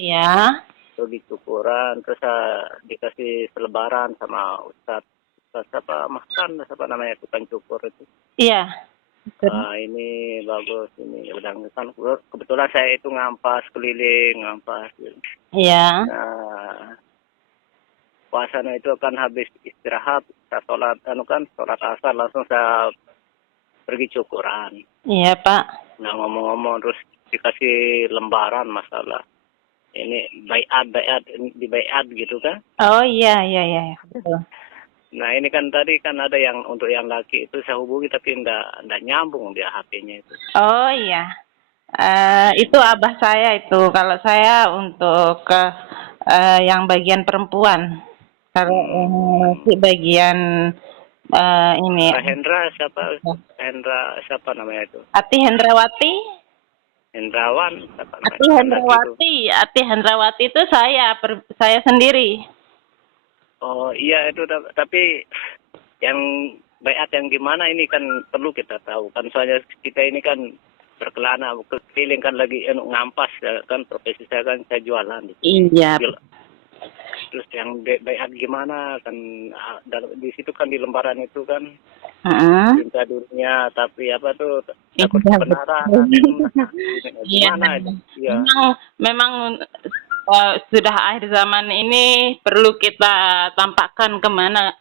Iya. pergi cukuran, terus dikasih selebaran sama Ustaz apa makan siapa namanya tukang cukur itu. Iya. Betul. Ini bagus ini udah kan kebetulan saya itu ngampas keliling ngampas gitu. Iya. Nah, puasanya itu kan habis istirahat, saya sholat, sholat asar langsung saya pergi cukuran. Iya, Pak. Nah ngomong-ngomong terus dikasih lembaran masalah ini bayat di bayat gitu kan. Oh iya, iya, iya. Betul. Nah ini kan tadi kan ada yang untuk yang laki itu saya hubungi tapi ndak nyambung dia HP-nya itu. Oh iya. Itu abah saya itu. Kalau saya untuk ke yang bagian perempuan. Kalau yang laki bagian ini. Hendra siapa namanya itu? Ati Hendrawati. Hendrawan siapa Ati namanya? Hendrawati. Ati Hendrawati itu saya sendiri. Oh iya itu tapi yang bayat yang gimana ini kan perlu kita tahu kan soalnya kita ini kan berkelana keliling kan lagi ngampas ya, kan profesi saya kan saya jualan. Iya. Terus yang bayat gimana kan di situ kan di lembaran itu kan cinta dunia tapi apa tuh takut kebenaran gimana ya. Memang sudah akhir zaman ini perlu kita tampakkan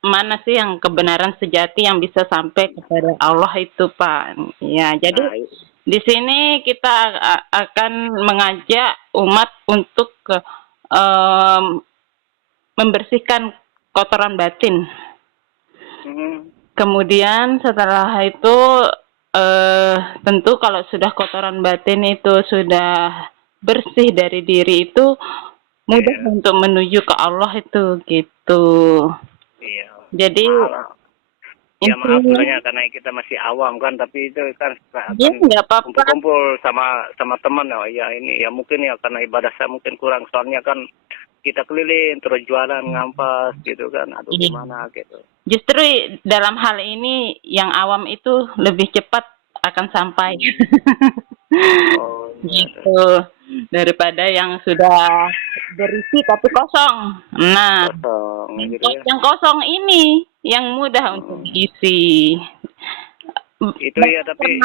mana sih yang kebenaran sejati yang bisa sampai kepada Allah itu, Pak. Ya, jadi di sini kita akan mengajak umat untuk membersihkan kotoran batin. Kemudian setelah itu tentu kalau sudah kotoran batin itu sudah bersih dari diri itu mudah untuk menuju ke Allah itu gitu. Iya. Jadi ya maaf sebenarnya karena kita masih awam kan tapi itu kan nggak apa-apa. Kumpul sama teman ya ini ya mungkin ya karena ibadah saya mungkin kurang soalnya kan kita keliling terus jualan ngampas gitu kan aduh gimana gitu. Justru dalam hal ini yang awam itu lebih cepat akan sampai. Oh, gitu daripada yang sudah berisi tapi kosong. Nah, gitu ya. Yang kosong ini yang mudah untuk diisi. Itu ya tapi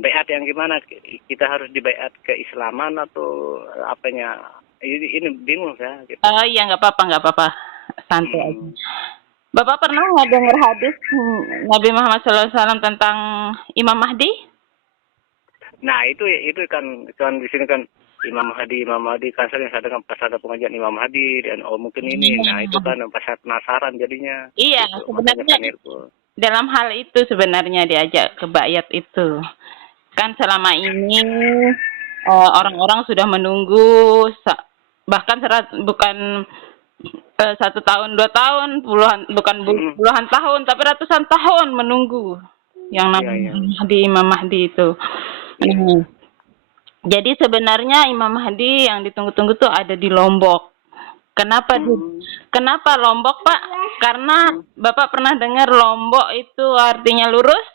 bayat yang gimana? Kita harus dibaiat keislaman atau apanya? Ini bingung saya. Gitu. Iya nggak apa-apa, santai aja. Bapak pernah nggak dengar hadis Nabi Muhammad SAW tentang Imam Mahdi? Nah itu kan di sini kan Imam Mahdi kan sering saya dengar pas ada pengajian Imam Mahdi dan mungkin ini. Nah itu kan pas saya penasaran jadinya. Iya gitu. Sebenarnya dalam hal itu sebenarnya diajak ke bayat itu kan selama ini orang-orang sudah menunggu bahkan bukan 1 tahun 2 tahun puluhan tahun tapi ratusan tahun menunggu yang namanya Imam Mahdi itu. Jadi sebenarnya Imam Mahdi yang ditunggu-tunggu tuh ada di Lombok. Kenapa Lombok, Pak? Karena Bapak pernah dengar Lombok itu artinya lurus?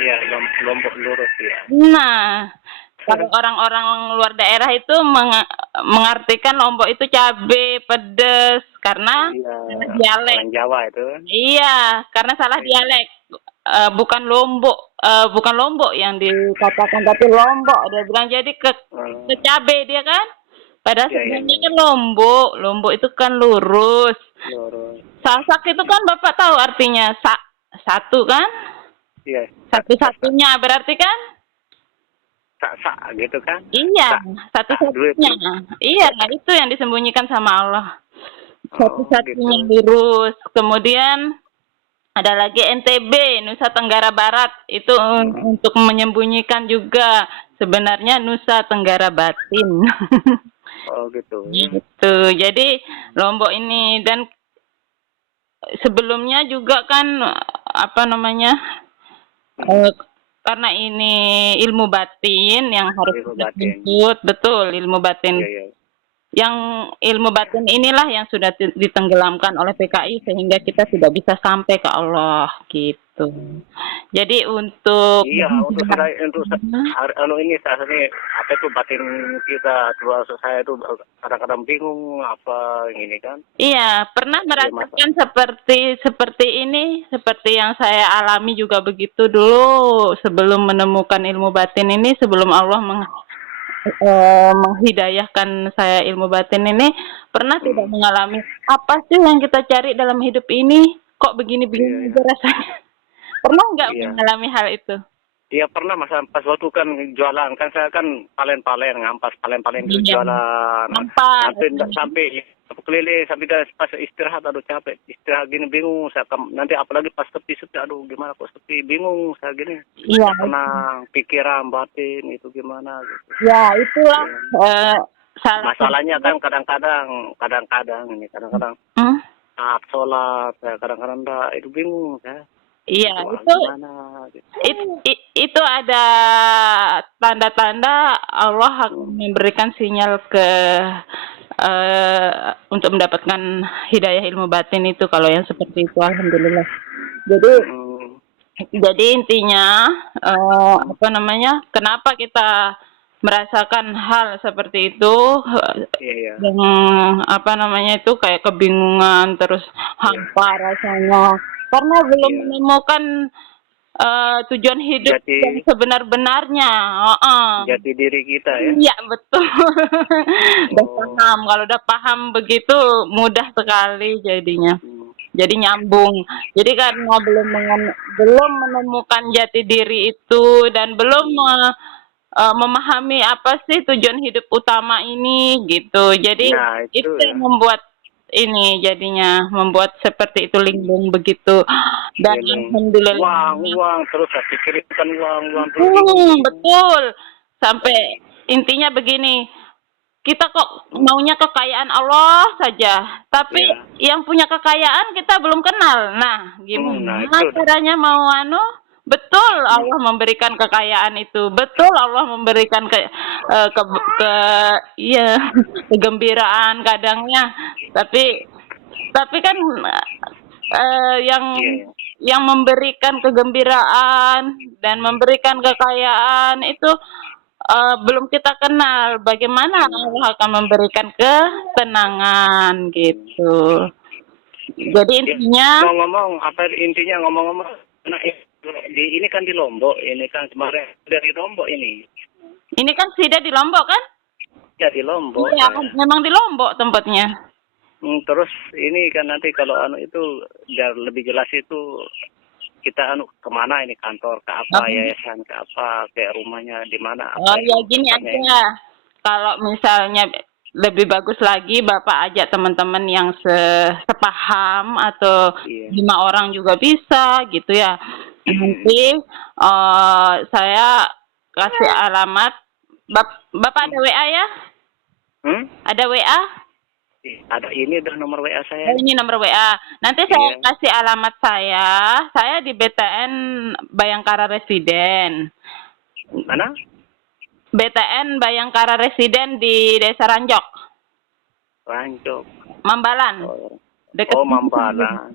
Iya, Lombok lurus ya. Nah, kalau orang-orang luar daerah itu mengartikan Lombok itu cabe, pedes karena dialek. Orang Jawa itu. Iya, karena salah dialek. Bukan Lombok yang dikatakan tapi Lombok dia bilang jadi ke cabe dia kan. Padahal sebenarnya kan Lombok itu kan lurus. Sasak itu kan Bapak tahu artinya satu kan? Iya. Satu-satunya berarti kan? Gitu kan? Iya, satu-satunya. Iya, itu yang disembunyikan sama Allah. Satu-satunya lurus. Kemudian ada lagi NTB, Nusa Tenggara Barat. Itu untuk menyembunyikan juga sebenarnya Nusa Tenggara Batin. Oh gitu. Gitu. Jadi Lombok ini dan sebelumnya juga kan karena ini ilmu batin yang harus dituntut, betul ilmu batin. Iya. Yang ilmu batin inilah yang sudah ditenggelamkan oleh PKI sehingga kita tidak bisa sampai ke Allah gitu. gitu. Jadi untuk Iya, untuk ini saat ini apa itu batin kita terus saya itu kadang-kadang bingung apa ini kan. iya, pernah Iya masa. merasakan seperti ini, seperti yang saya alami juga begitu dulu sebelum menemukan ilmu batin ini, sebelum Allah menghidayahkan saya ilmu batin ini, pernah tidak Hmm, mengalami apa sih yang kita cari dalam hidup ini? Kok iya begini-begini iya. aja rasanya? Pernah nggak Iya. mengalami hal itu? Iya pernah masa pas waktu kan jualan kan saya kan palen-palen ngampas palen-palen itu Iya, jualan nampak sampai rasanya. sampai keliling sampai pas istirahat aduh capek istirahat gini bingung saya nanti apalagi pas sepi aduh gimana kok sepi bingung saya gini Iya, tenang pikiran batin itu gimana gitu ya itulah ya. salah Masalahnya satu. kan kadang-kadang ini kadang-kadang Hmm? saat sholat saya kadang-kadang enggak itu bingung saya Iya, itu itu gimana gitu. itu ada tanda-tanda Allah akan Hmm. memberikan sinyal ke untuk mendapatkan hidayah ilmu batin itu kalau yang seperti itu, alhamdulillah. Jadi Hmm. jadi intinya Hmm. apa namanya? Kenapa kita merasakan hal seperti itu Iya iya yang apa namanya itu kayak kebingungan terus iya hampa rasanya karena belum iya menemukan tujuan hidup yang jati sebenar-benarnya. Heeh. jati diri kita ya. Iya betul. Udah Oh. paham. Kalau udah paham begitu mudah sekali jadinya. Hmm. Jadi nyambung. Jadi karena belum menemukan jati diri itu dan belum memahami apa sih tujuan hidup utama ini gitu. Jadi Nah itu itu ya yang membuat ini jadinya membuat seperti itu linglung begitu dan ini alhamdulillah. uang terus saya pikirkan uang terus bingung. Betul. Sampai intinya begini, kita kok maunya kekayaan Allah saja, tapi Ya. yang punya kekayaan kita belum kenal. Nah, Nah gimana itu caranya mau betul hmm. Allah memberikan kekayaan itu. Betul Allah memberikan ke iya, kegembiraan kadangnya. Tapi kan yang Iya ya. memberikan kegembiraan dan memberikan kekayaan itu belum kita kenal. Bagaimana Hmm. Allah akan memberikan ketenangan gitu. Jadi Ya, intinya ngomong-ngomong apa intinya ngomong-ngomong nah, ini kan di Lombok ini kan kemarin dari Lombok ini ini kan Sida di Lombok kan? ya di Lombok Iya, saya. memang di Lombok tempatnya. Terus ini kan nanti kalau itu biar lebih jelas itu kita kemana ini kantor ke apa yayasan ke apa kayak rumahnya di mana Oh apa ya itu gini tempatnya ini. aja. Kalau misalnya lebih bagus lagi Bapak ajak teman-teman yang sepaham atau Iya. 5 orang juga bisa gitu ya. Nanti saya kasih alamat. Bapak ada WA ya? Hmm? Ada WA? Ada ini udah nomor WA saya. Oh, ini nomor WA. Nanti saya Iya. kasih alamat saya. Saya di BTN Bayangkara Residen. Mana? BTN Bayangkara Residen di Desa Ranjok. Rancok. Mambalan. Oh, Dekat Mambalan.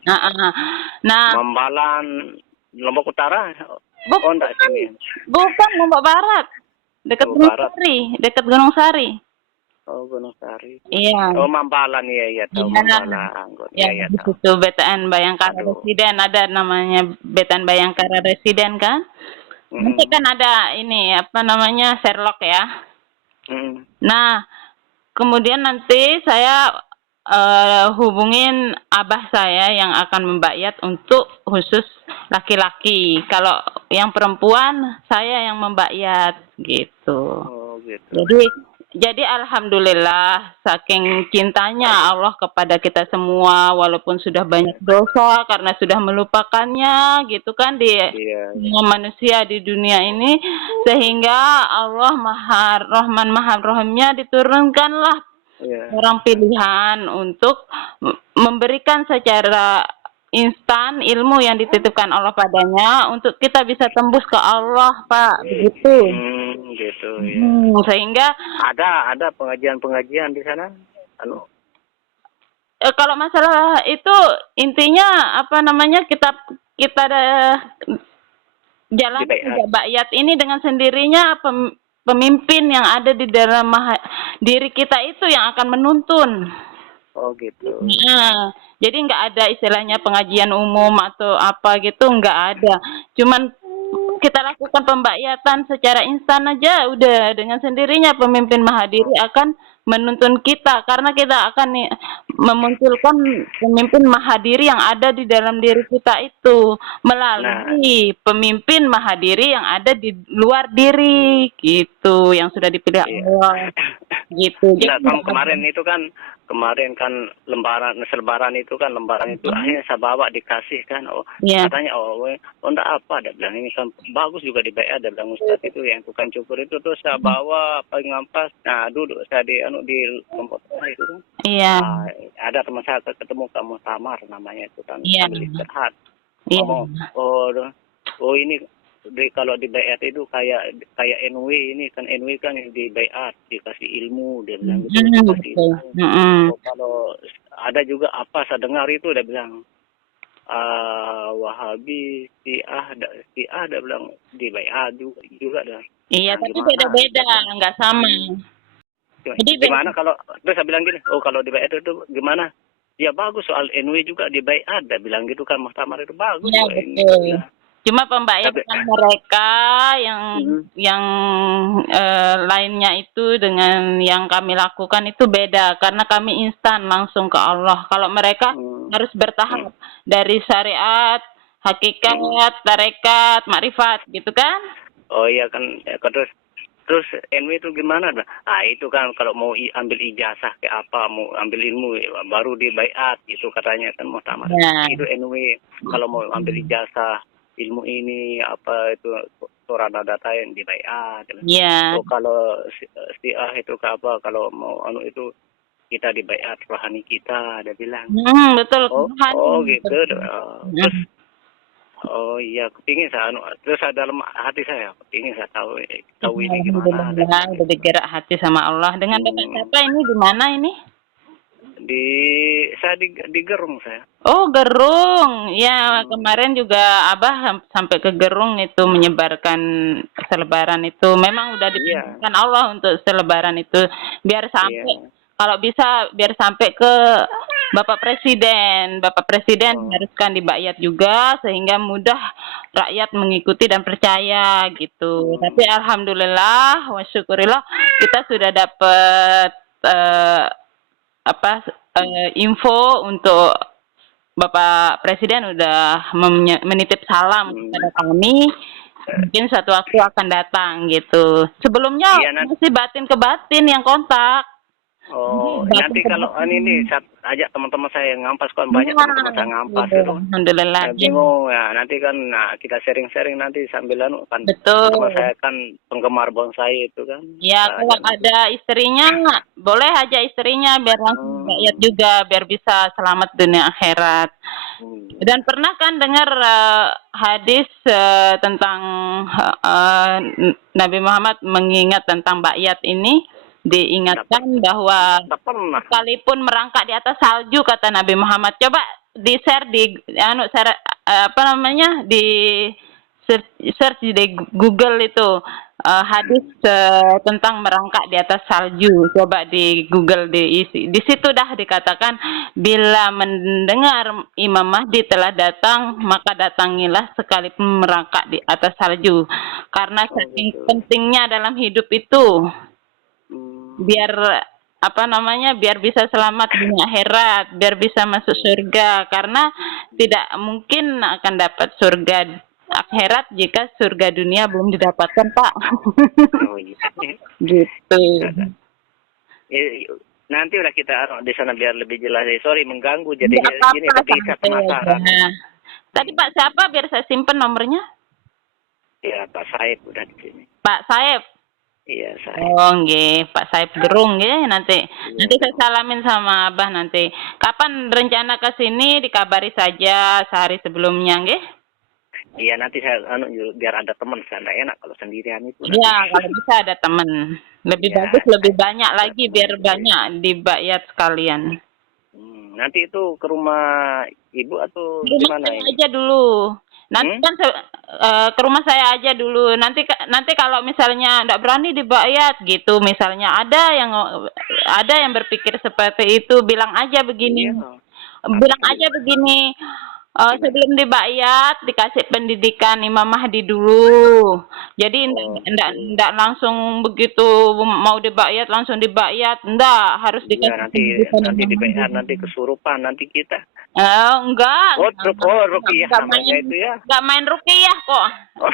Nah, Mambalan Lombok Utara. Buk Oh enggak sini. bukan Lombok Barat. Dekat Lombok Gunung Barat. Sari, dekat Gunung Sari. Oh Gunung Sari. Iya. Oh Mambalan iya tahu Iya. Mambalan. Ya, Iya di tahu. situ BTN Bayangkara Aduh. Residen ada namanya BTN Bayangkara Residen kan? Nanti kan ada ini apa namanya Sherlock ya. Nah, kemudian nanti saya hubungin abah saya yang akan membayat untuk khusus laki-laki. Kalau yang perempuan saya yang membayat gitu. Oh gitu. Jadi alhamdulillah saking cintanya Allah kepada kita semua walaupun sudah banyak dosa karena sudah melupakannya gitu kan di Iya. semua manusia di dunia ini sehingga Allah Maha Rahman Maha Rahimnya diturunkanlah Iya. orang pilihan untuk memberikan secara instan ilmu yang dititipkan Allah padanya untuk kita bisa tembus ke Allah, Pak. Begitu. Gitu ya. Sehingga Ada pengajian di sana? kalau masalah itu intinya apa namanya kita jalan Di baiat. baiat ini dengan sendirinya pemimpin yang ada di dalam diri kita itu yang akan menuntun. Oh gitu. Nah, jadi nggak ada istilahnya pengajian umum atau apa gitu, nggak ada. Cuman kita lakukan pembakyatan secara instan aja, udah dengan sendirinya pemimpin Mahadiri akan menuntun kita karena kita akan memunculkan pemimpin Mahadiri yang ada di dalam diri kita itu melalui pemimpin Mahadiri yang ada di luar diri gitu, yang sudah dipilih Allah gitu. Nah, kemarin itu kan selebaran itu kan lembaran itu akhirnya saya bawa dikasih kan, katanya enggak apa, dia bilang ini kan bagus juga dibayar, dia bilang Ustaz itu yang tukang cukur itu, terus saya bawa paling ngampas, nah duduk saya di tempat itu kan, ada teman saya ketemu kamu Tamar namanya itu kan, sambil istirahat ngomong, ini kalau di Bayat itu kayak NW ini kan, NW kan yang di Bayat dikasih ilmu, dia bilang gitu, dikasih ilmu. Kalau ada juga apa saya dengar itu dia bilang Wahabi Syiah dia bilang di Bayat juga dah. Iya, tapi beda-beda, nggak sama. Jadi gimana kalau terus saya bilang gini, kalau di Bayat itu gimana? Ya bagus, soal NW juga di Bayat, dia bilang gitu kan, Muhtamar itu bagus. Ya, betul. Cuma pembayaran mereka yang lainnya itu dengan yang kami lakukan itu beda karena kami instan langsung ke Allah. Kalau mereka harus bertahap dari syariat, hakikat, tarekat, makrifat gitu kan? Oh iya kan, terus NW itu gimana? Itu kan kalau mau ambil ijazah ke apa, mau ambil ilmu baru di Bayat itu katanya kan Muhtamar. Itu NW kalau mau ambil ijazah ilmu ini apa itu Torana data yang di Bayat. Yeah. Kalau Syiah itu ke apa, kalau mau itu kita di Bayat rohani kita, ada bilang. Betul. Gitu. Terus iya, kepingin saya terus ada dalam hati saya, kepingin saya tahu ini gimana. Udah digerak hati sama Allah. Dengan Bapak siapa ini, di mana ini? Saya di Gerung saya. Oh, Gerung. Ya, kemarin juga Abah sampai ke Gerung itu menyebarkan selebaran itu. Memang udah dipintakan Allah untuk selebaran itu biar sampai kalau bisa biar sampai ke Bapak Presiden. Bapak Presiden haruskan di Bayat juga sehingga mudah rakyat mengikuti dan percaya gitu. Tapi alhamdulillah wa syukurillah kita sudah dapat info untuk Bapak Presiden udah menitip salam kepada kami. Mungkin suatu waktu akan datang gitu. Sebelumnya masih batin ke batin yang kontak. Nanti kalau ini saya ajak teman-teman saya yang ngampas, kan banyak teman-teman saya ngampas itu. Alhamdulillah. Bingung ya, nanti kan kita sharing-sharing nanti sambil kan. Betul. Teman saya kan penggemar bonsai itu kan. Ya, kalau ada istrinya boleh aja istrinya biar langsung rakyat juga biar bisa selamat dunia akhirat. Dan pernah kan dengar hadis tentang Nabi Muhammad mengingat tentang Ba'yat ini? Diingatkan bahwa sekalipun merangkak di atas salju, kata Nabi Muhammad. Coba di-share di search di Google itu hadis tentang merangkak di atas salju. Coba di Google diisi. Di situ dah dikatakan bila mendengar Imam Mahdi telah datang, maka datangilah sekalipun merangkak di atas salju. Karena saking pentingnya dalam hidup itu. Biar biar bisa selamat dunia akhirat, biar bisa masuk surga, karena tidak mungkin akan dapat surga akhirat jika surga dunia belum didapatkan, Pak. Gitu. Nanti udah kita di sana biar lebih jelas. Sorry mengganggu, jadi gini tapi saya penasaran. Tadi Pak siapa biar saya simpen nomornya? Ya, Pak Saib udah di sini. Pak Saib. Iya, Saib. Nggih, Pak Saib Gerung nggih nanti. Nanti saya salamin sama Abah nanti. Kapan rencana ke sini dikabari saja sehari sebelumnya nggih? Iya, nanti saya biar ada teman, saya enggak enak kalau sendirian itu. Iya, kalau bisa ada teman. Lebih bagus lebih banyak lagi biar banyak di Bayat sekalian. Nanti itu ke rumah Ibu atau gimana? Rumah saya aja dulu. Nanti kan ke rumah saya aja dulu. Nanti kalau misalnya nggak berani dibayat gitu, misalnya ada yang berpikir seperti itu, bilang aja begini. Iya. Bilang aja begini, Gimana? sebelum dibayat dikasih pendidikan Imam Mahdi dulu. Jadi Oh, ndak langsung begitu mau dibayat langsung dibayat, ndak, harus iya, dikasih nanti pendidikan nanti Imam Mahdi DPR nanti dulu. kesurupan nanti kita. Enggak, Oh, ruqyah enggak namanya main itu ya. enggak main ruqyah kok. Oh.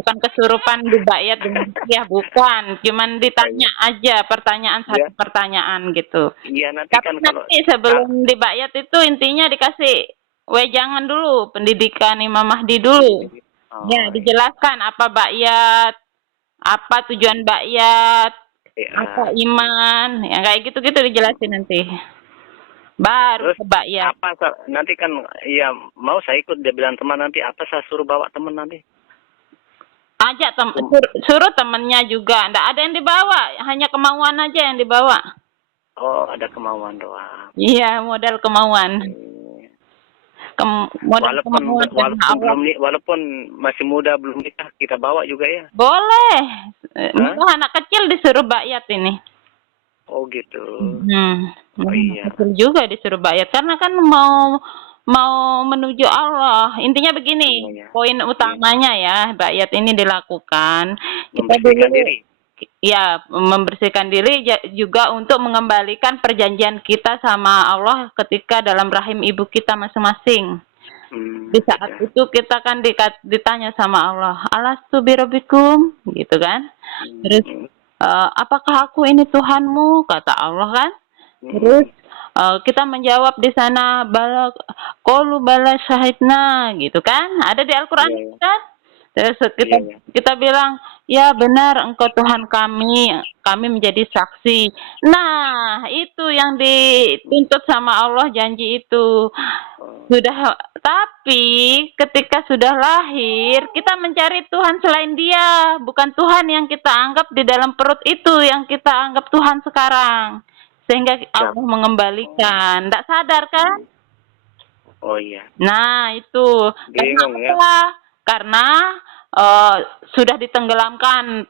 Bukan kesurupan dibayat dengan ruqyah, bukan. Cuman ditanya aja pertanyaan Iya, satu pertanyaan gitu. iya nanti Tapi kan kalau nanti sebelum dibayat itu intinya dikasih wejangan dulu, pendidikan Imam Mahdi dulu. Ya, oh dijelaskan apa bayat, apa tujuan bayat, apa iya. iman, ya kayak gitu-gitu dijelasin nanti. Baru Terus ke bayat. apa nanti kan iya mau saya ikut dia bilang teman nanti apa saya suruh bawa teman nanti. Ajak suruh temennya juga. Nggak ada yang dibawa, hanya kemauan aja yang dibawa. Oh, ada kemauan doang. Iya, modal kemauan. Modal Walaupun kemauan karena Allah. walaupun masih muda belum nikah kita bawa juga ya. Boleh. Hah? Malah anak kecil disuruh bayat ini. Oh gitu. Oh Anak iya. kecil juga disuruh bayat karena kan mau menuju Allah. Intinya begini, Iya. poin utamanya ya, bayat ini dilakukan kita Membersihkan dulu diri. ya membersihkan diri juga untuk mengembalikan perjanjian kita sama Allah ketika dalam rahim ibu kita masing-masing. Di saat Gitu. itu kita kan ditanya sama Allah, Alastu birabbikum, gitu kan? Terus apakah aku ini Tuhanmu? Kata Allah kan. Terus kita menjawab di sana bala syahidna, gitu kan? Ada di Al-Qur'an kan? Terus kita bilang, ya benar engkau Tuhan kami menjadi saksi. Nah, itu yang dituntut sama Allah, janji itu. Sudah, tapi ketika sudah lahir, kita mencari Tuhan selain Dia, bukan Tuhan yang kita anggap di dalam perut itu yang kita anggap Tuhan sekarang. Sehingga Allah mengembalikan. Tidak sadar kan? Oh iya. Nah, itu. Bingung ya. Karena sudah ditenggelamkan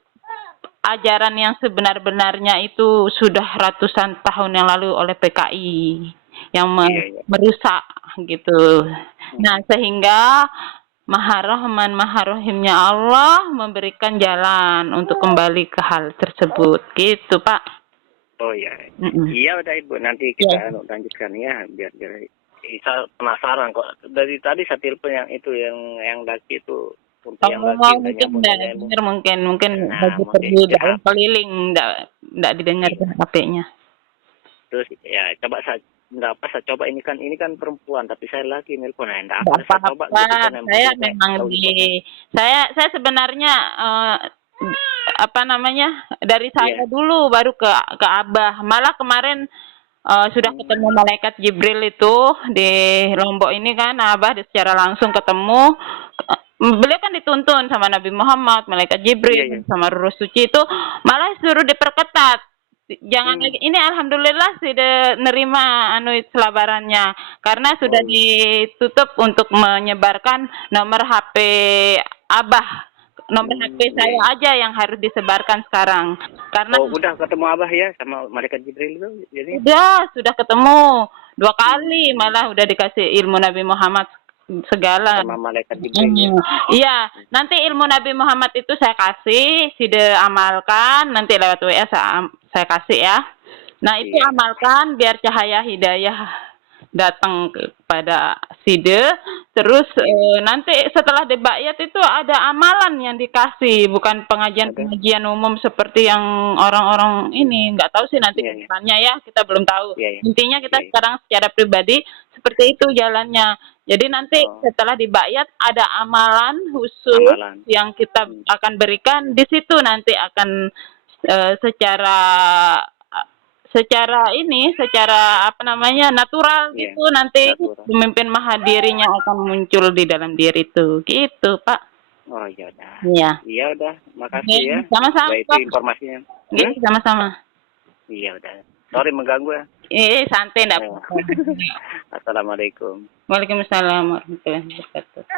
ajaran yang sebenar-benarnya itu sudah ratusan tahun yang lalu oleh PKI yang merusak gitu. Nah, sehingga Maha Rahman Maha Rahimnya Allah memberikan jalan untuk kembali ke hal tersebut. Gitu, Pak. Oh iya. Iya udah Ibu, nanti kita lanjutkan ya biar saya penasaran kok. Dari tadi saya telepon yang itu yang laki itu untuk yang laki mungkin bagi pergi dalam keliling enggak didengar HP-nya. Terus ya coba saya coba ini kan perempuan tapi saya laki nelpon enggak saya coba saya memang saya sebenarnya dari saya dulu baru ke Abah. Malah kemarin sudah ketemu malaikat Jibril itu di Lombok ini kan, Abah secara langsung ketemu. Beliau kan dituntun sama Nabi Muhammad, malaikat Jibril sama Ruh Suci itu malah suruh diperketat. Jangan lagi ini alhamdulillah sudah nerima selabarannya karena sudah ditutup untuk menyebarkan nomor HP Abah. Nomor HP saya aja yang harus disebarkan sekarang. Karena udah ketemu Abah ya sama malaikat Jibril itu jadi? Sudah ketemu 2 kali, malah udah dikasih ilmu Nabi Muhammad segala. Sama malaikat Jibril. Iya, nanti ilmu Nabi Muhammad itu saya kasih, sudah amalkan, nanti lewat WA saya kasih ya. Nah, itu amalkan biar cahaya hidayah datang kepada Side. Terus nanti setelah dibayat itu ada amalan yang dikasih, bukan pengajian umum seperti yang orang-orang ini. Nggak tahu sih nanti kedepannya ya, kita belum tahu. Intinya kita sekarang secara pribadi seperti itu jalannya. Jadi nanti setelah dibayat ada amalan khusus yang kita akan berikan di situ, nanti akan secara natural gitu, nanti pemimpin mahadirinya akan muncul di dalam diri itu, gitu Pak. Oh iya udah. Iya udah, makasih ya. Sama-sama. Itu informasinya. Sama-sama. Iya udah. Sorry mengganggu ya. Santai enggak apa-apa. Assalamualaikum. Waalaikumsalam warahmatullahi wabarakatuh.